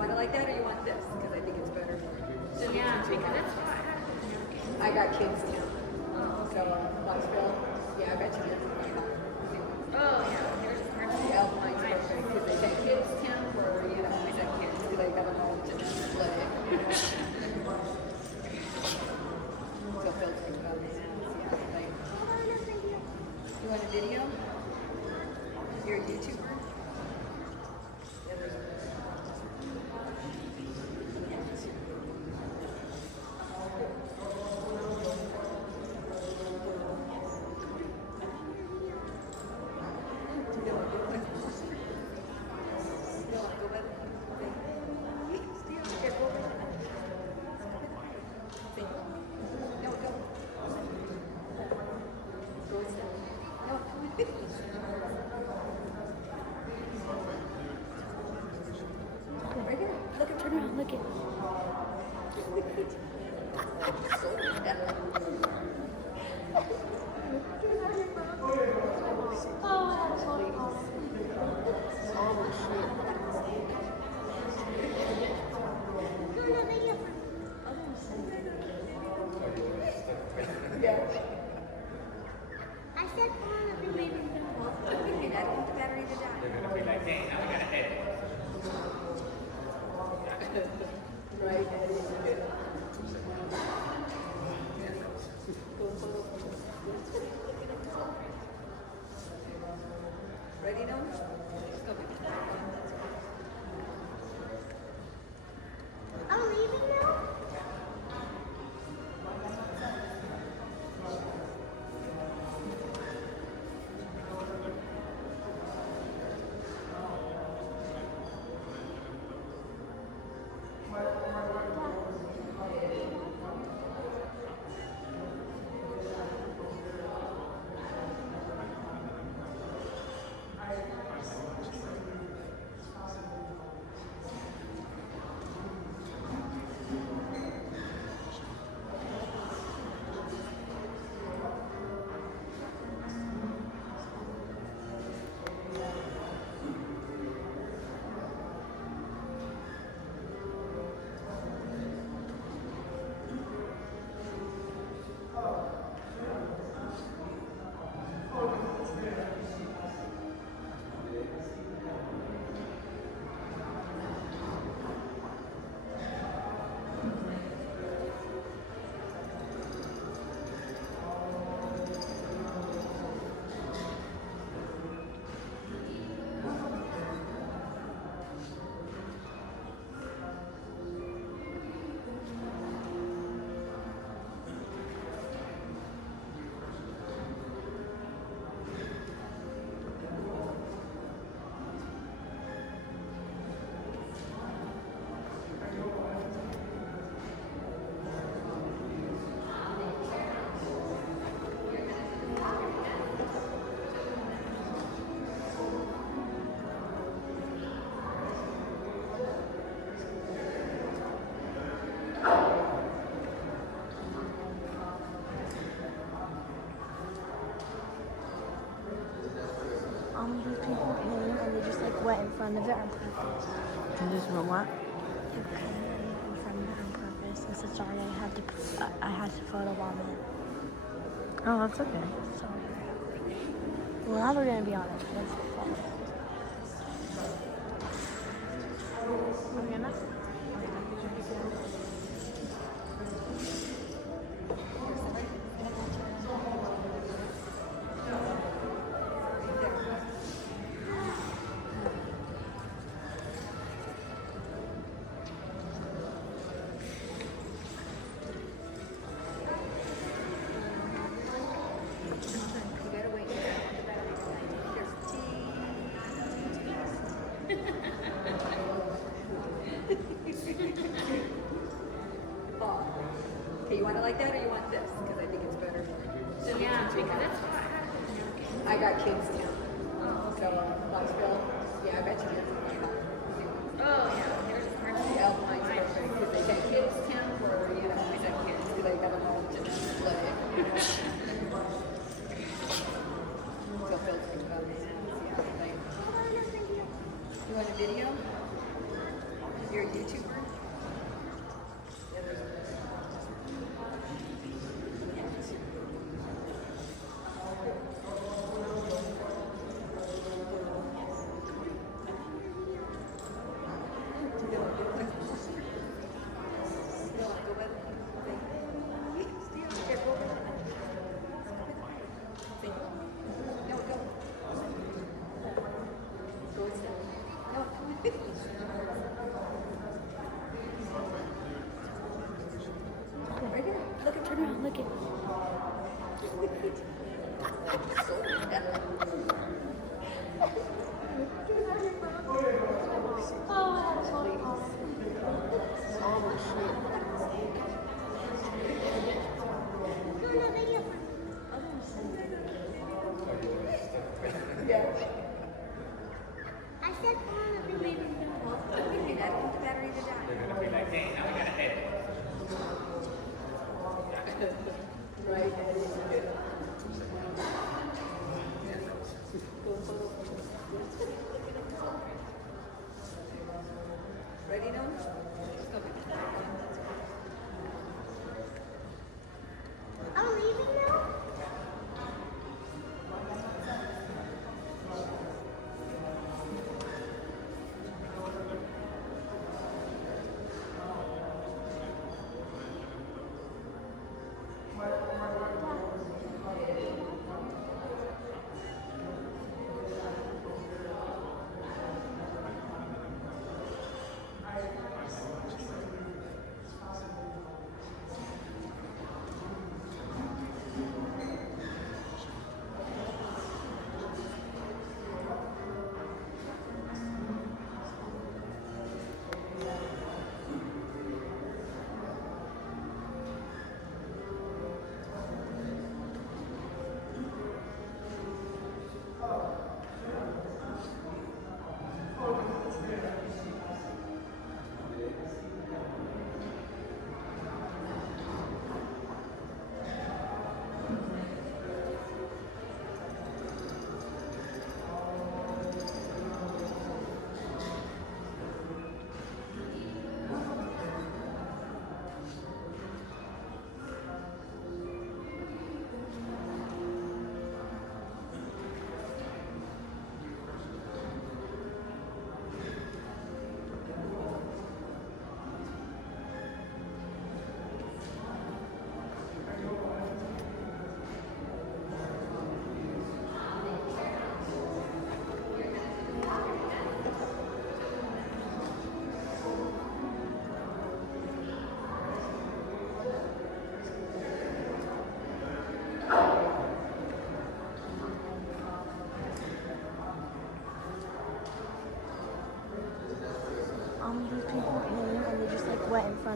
want it like that or you want this? Because I think it's better for you. Yeah, because it's hot. I got Kingstown. So, Knoxville. Yeah, I bet you did. Oh, yeah. There's parts of The Alpine's perfect because they say Kingstown for, you know, we said kids because they got them all to display. So Phil's thinking about this. You want a video? You're a YouTuber? Turn around, look it. I said one of the babies And I don't want the battery to die. They're gonna be like, dang, now we got a head. Right? Ready now? Go. I'm leaving now? These people came and they just like went in front of it on purpose. And this one what? They came in front of it on purpose. I said sorry. I had to photo bomb it. Oh, that's okay. Sorry. Well, now they're gonna be on it. That's fun. You gotta wait. There's Okay, you want it like that or you want this? Because I think it's better for you. Yeah, because it's hot. I got Kingstown. So, Knoxville. Yeah, I bet you did. Oh, yeah. There's parts of The Alpine's perfect because they say Kingstown for, you know, we said kids because they got them all to display. So Phil's thinking about this. Yeah, like, you want a video? You're a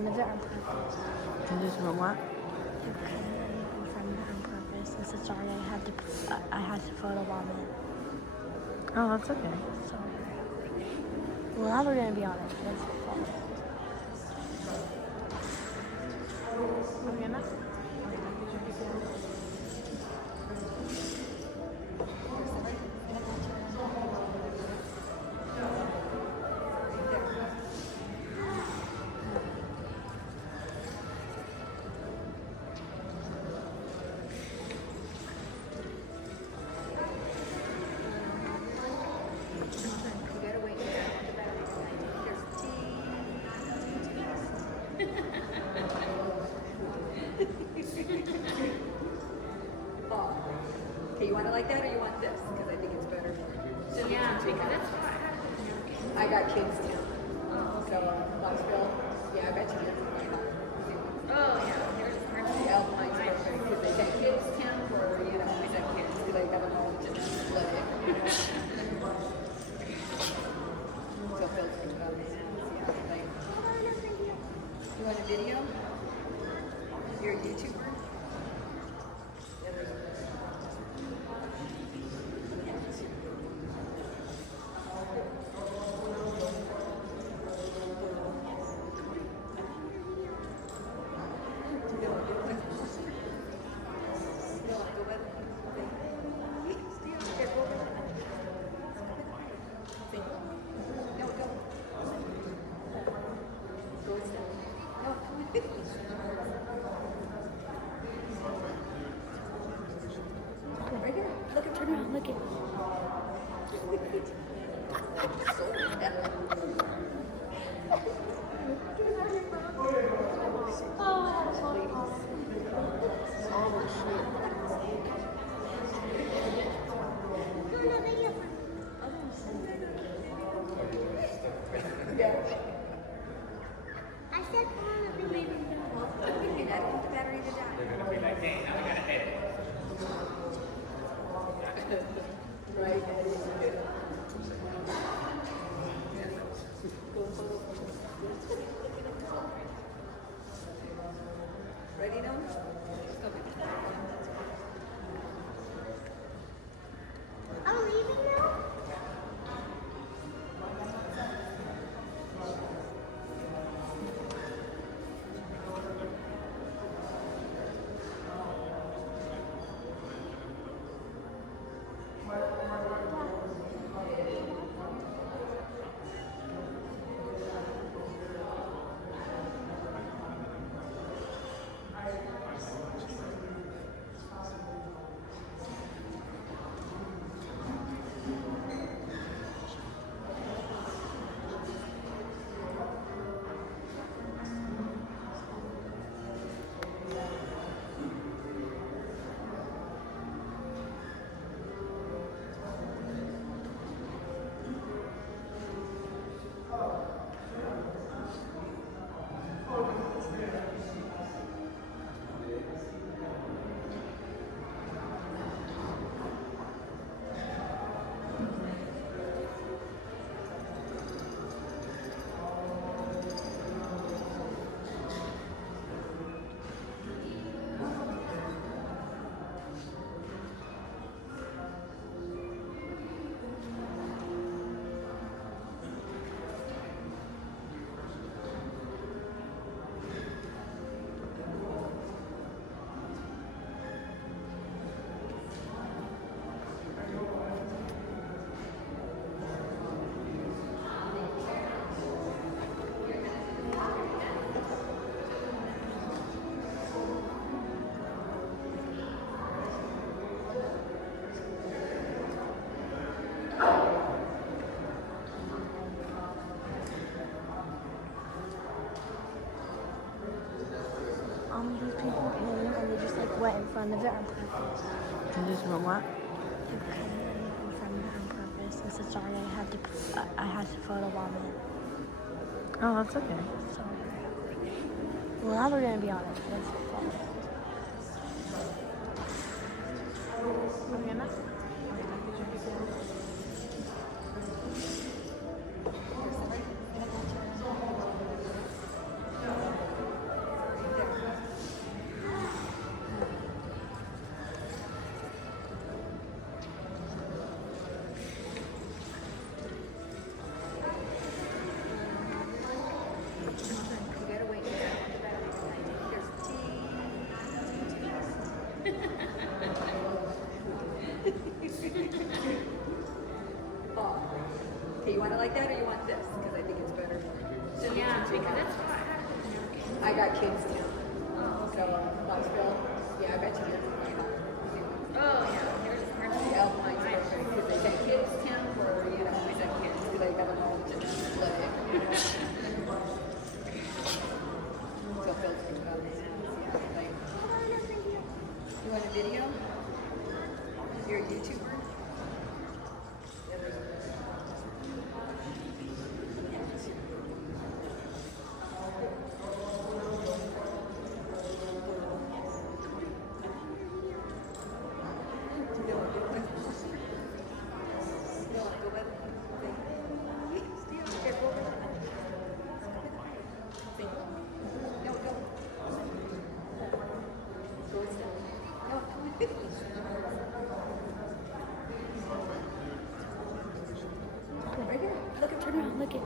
front of it on purpose. You just wrote what? You couldn't in front of it on purpose. I said sorry. I had to photobomb it. Oh, that's okay. So, well, now we're gonna be on it. That's the fault. You gotta wait till after the battery's dying. There's oh. Okay, you want it like that or you want this? Because I think it's better for you. Yeah, because that's why. I got Kingstown. So, Knoxville. Yeah, I bet you did. Oh yeah, there's parts of The Alpine's perfect because they got Kingstown where, you know, always have kids who like have a home to split it. So filtering it up. Yeah, like, you want a video? You're a YouTuber? Yeah, there's right here. Look at Turn around. Look at. I said on a video. And I don't want the battery to die. They're gonna be like, dang, now we gotta edit. Right? Ready now? I'm leaving now? These people came and they just like went in front of it on purpose. You just wrote what? You couldn't in front of it on purpose. I said sorry. I had to photobomb it. Oh, that's okay. So, well, now we're gonna be on it. That's the fault. to like that or you want this? Because I think it's better. Yeah, because it's fun. I got kids too. So, Knoxville. Yeah, I bet you did. Oh, yeah. There's a part The Alpine's perfect because they say kids camp or, we said kids because they have them all to play. So Phil's thinking about this. Yeah, like, you want a video? You're a YouTuber? Yeah, Right here. Look at Turn around, look at.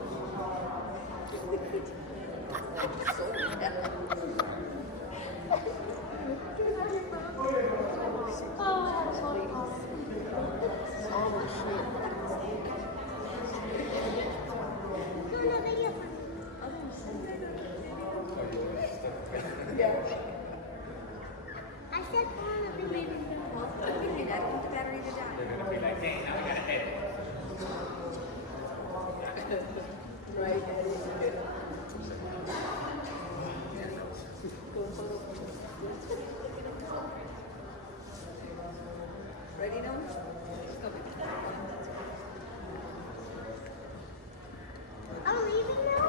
I said on a video. And I don't want the battery to die. They're gonna be like, hey, now we gotta edit. Right. Ready now? I'm leaving now?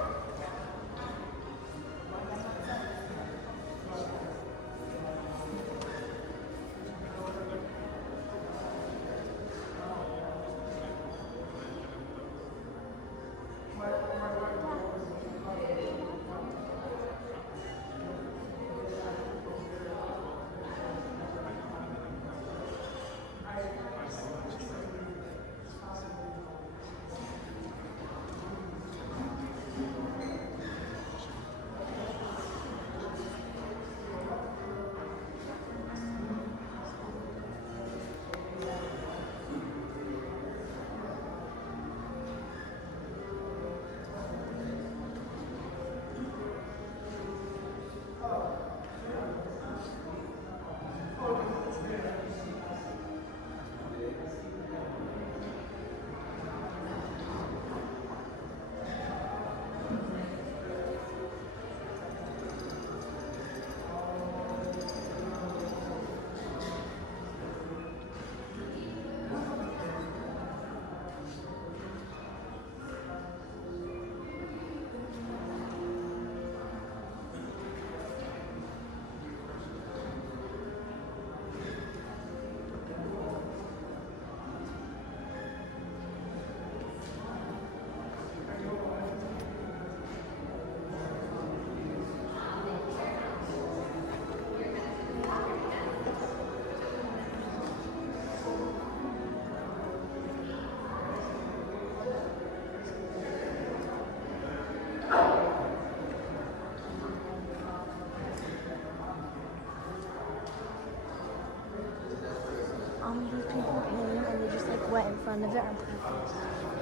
These people came and they just like went in front of it on purpose.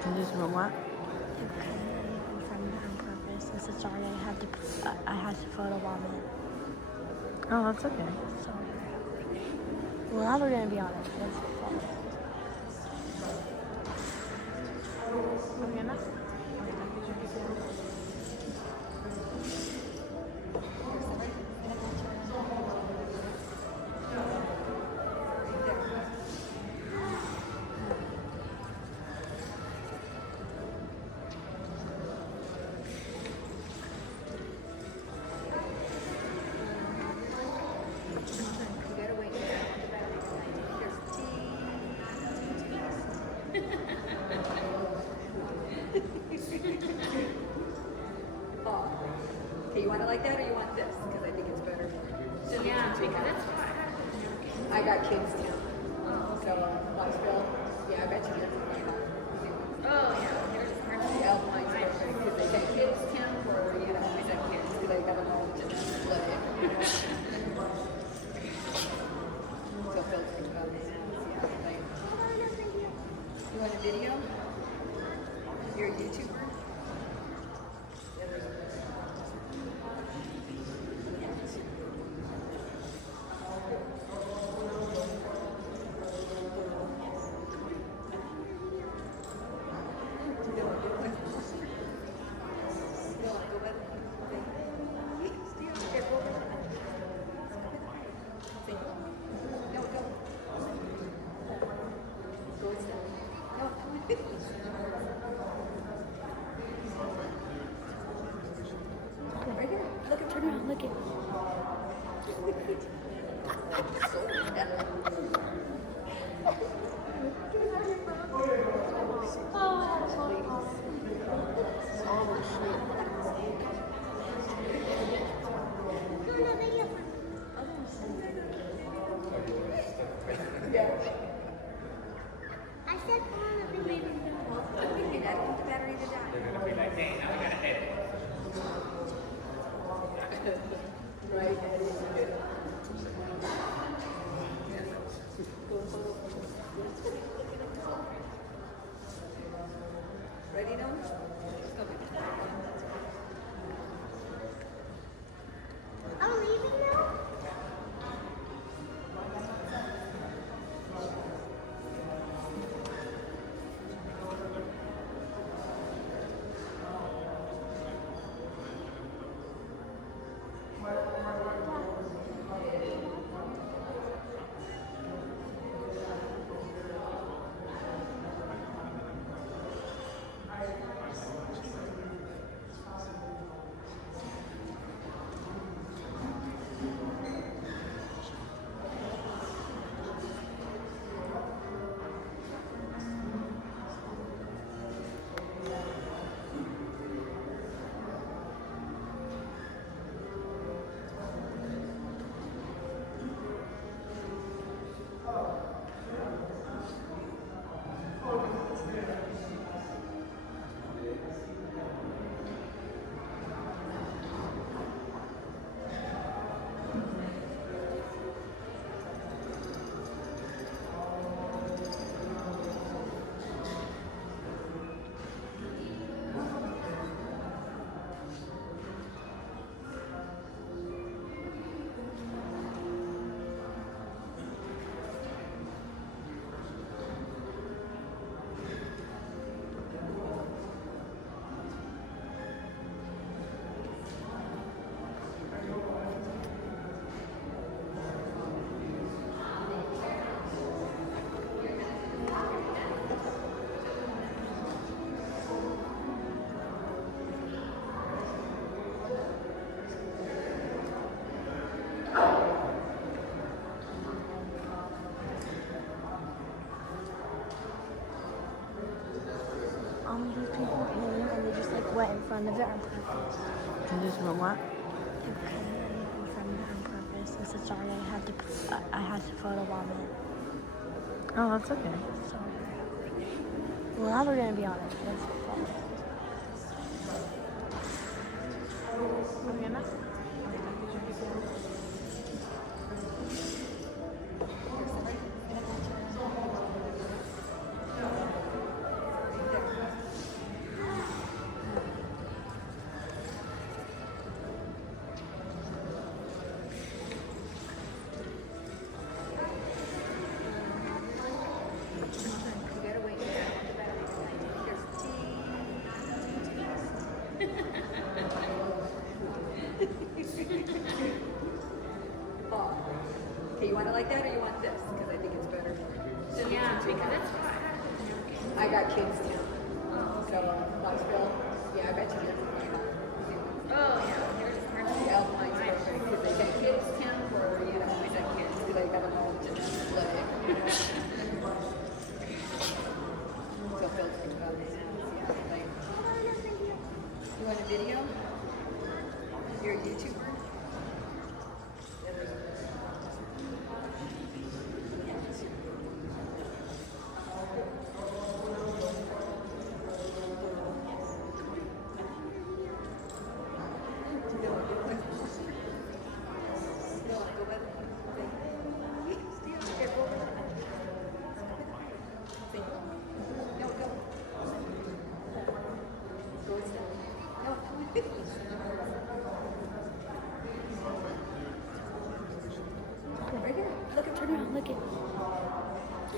And just went what? They came in front of it on purpose. I said sorry. I had to photo bomb it. Oh, that's okay. Sorry. Well, now they're gonna be on it. That's fine. You gotta wait. Here's the tea. Oh. Okay, you want it like that or you want this? Because I think it's better. Yeah, because it's fun. I got kids too. So, Knoxville. Yeah, I bet you did. Oh, yeah. There's a part The Alpine's perfect because they say kids camp or, we said kids because they have them all to play. So Phil's thinking about this. Yeah, like, you want a video? You're a YouTuber? Right here. Look at Turn around, look at. I said on a video. Okay, now put the battery in the dock. They're gonna be like, dang, now we gotta edit. Right, that is good. Ready now? I'm leaving now? These people came and they just like went in front of it on purpose. And just went what? They came in front of it on purpose. I said sorry. I had to photo bomb it. Oh, that's okay. Sorry. Well, now they're gonna be on it. That's their fault. You gotta wait. Here's oh. Okay, you want it like that or you want this? Because I think it's better. Yeah, because it's fine. I got Kingstown. So, Knoxville. Yeah, I bet you did. Oh, yeah. Here's a hard The Alpine's perfect because they got Kingstown for, you know, we got kids because they got them all to play. So Phil's thinking about this. Yeah, like, you want a video? You're a YouTuber?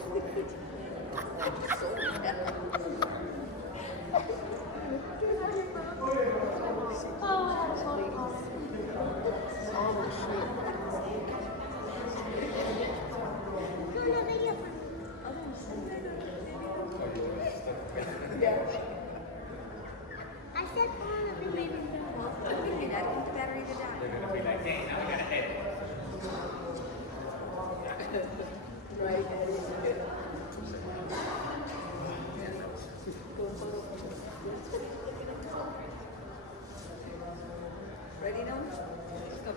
No, video. I said on a video. And I think the battery to die. They're gonna be like, dang, now we gotta edit. Right. Ready now? Let's go.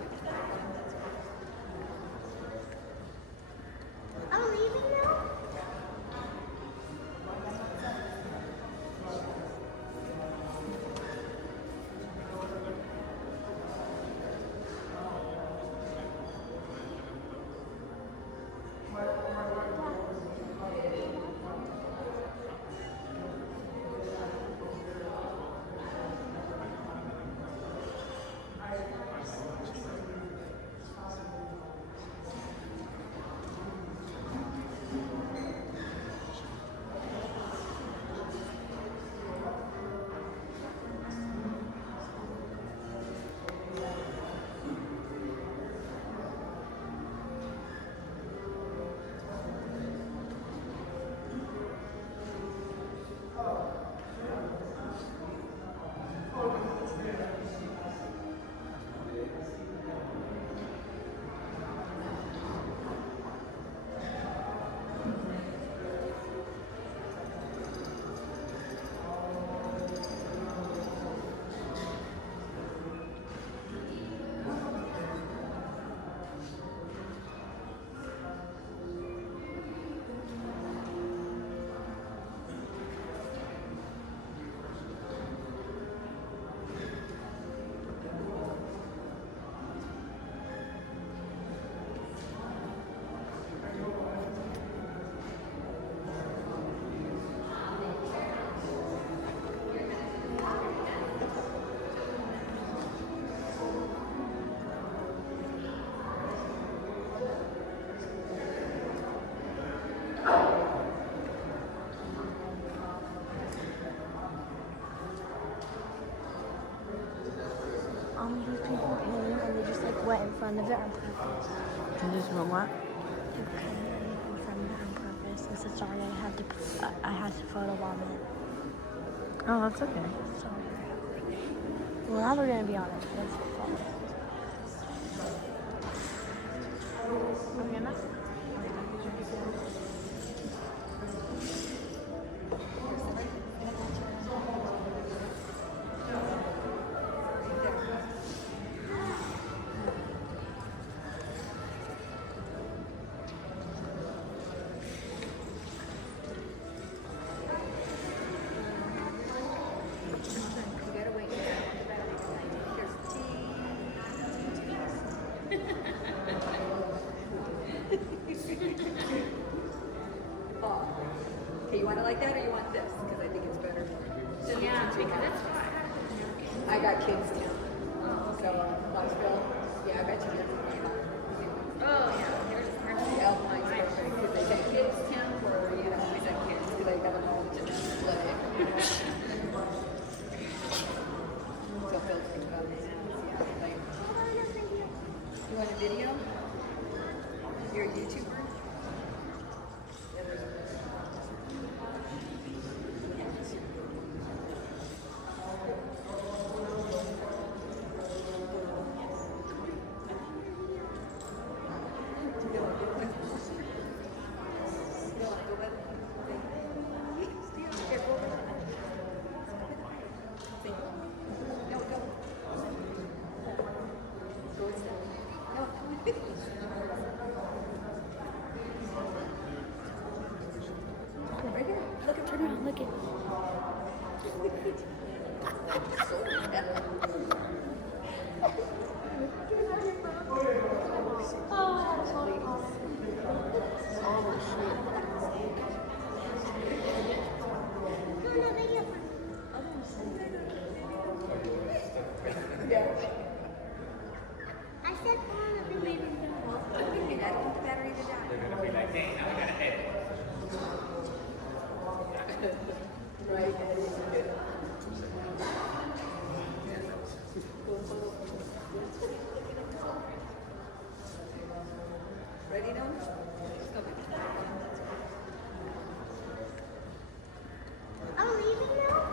I'm leaving now. These people came and they just like went in front of it on purpose. You just went what? They came in front of it on purpose. I said sorry. I had to photo bomb it. Oh, that's okay. Sorry. Well, now they're gonna be on it. That's fine. Okay, enough. You gotta wait. There's oh. Okay, you want it like that or you want this? Because I think it's better. Yeah, because it's hot. I got kids too. So, Knoxville. Yeah, I bet you did. Oh, yeah. There's a perfect. Yeah, mine's perfect. Because they got kids, Tim, or, you know, always have kids because they got them all to display. So Phil's thinking about it. Yeah, like, you want a video? You're a YouTuber? Yeah, there's right here. Look at Turn around. Look at. No, video. Yeah. I said on a video. And I think the battery to die. They're gonna be like, dang, now we gotta edit. Right, that is good. Ready now? I'm leaving now.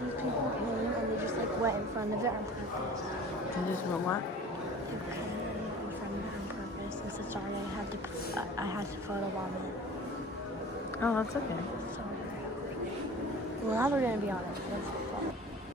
These people came and they just like went in front of it on purpose. And just went what? They came in front of it on purpose. I said sorry. I had to photobomb it. Oh, that's okay. Sorry. Well, now we're gonna be on it.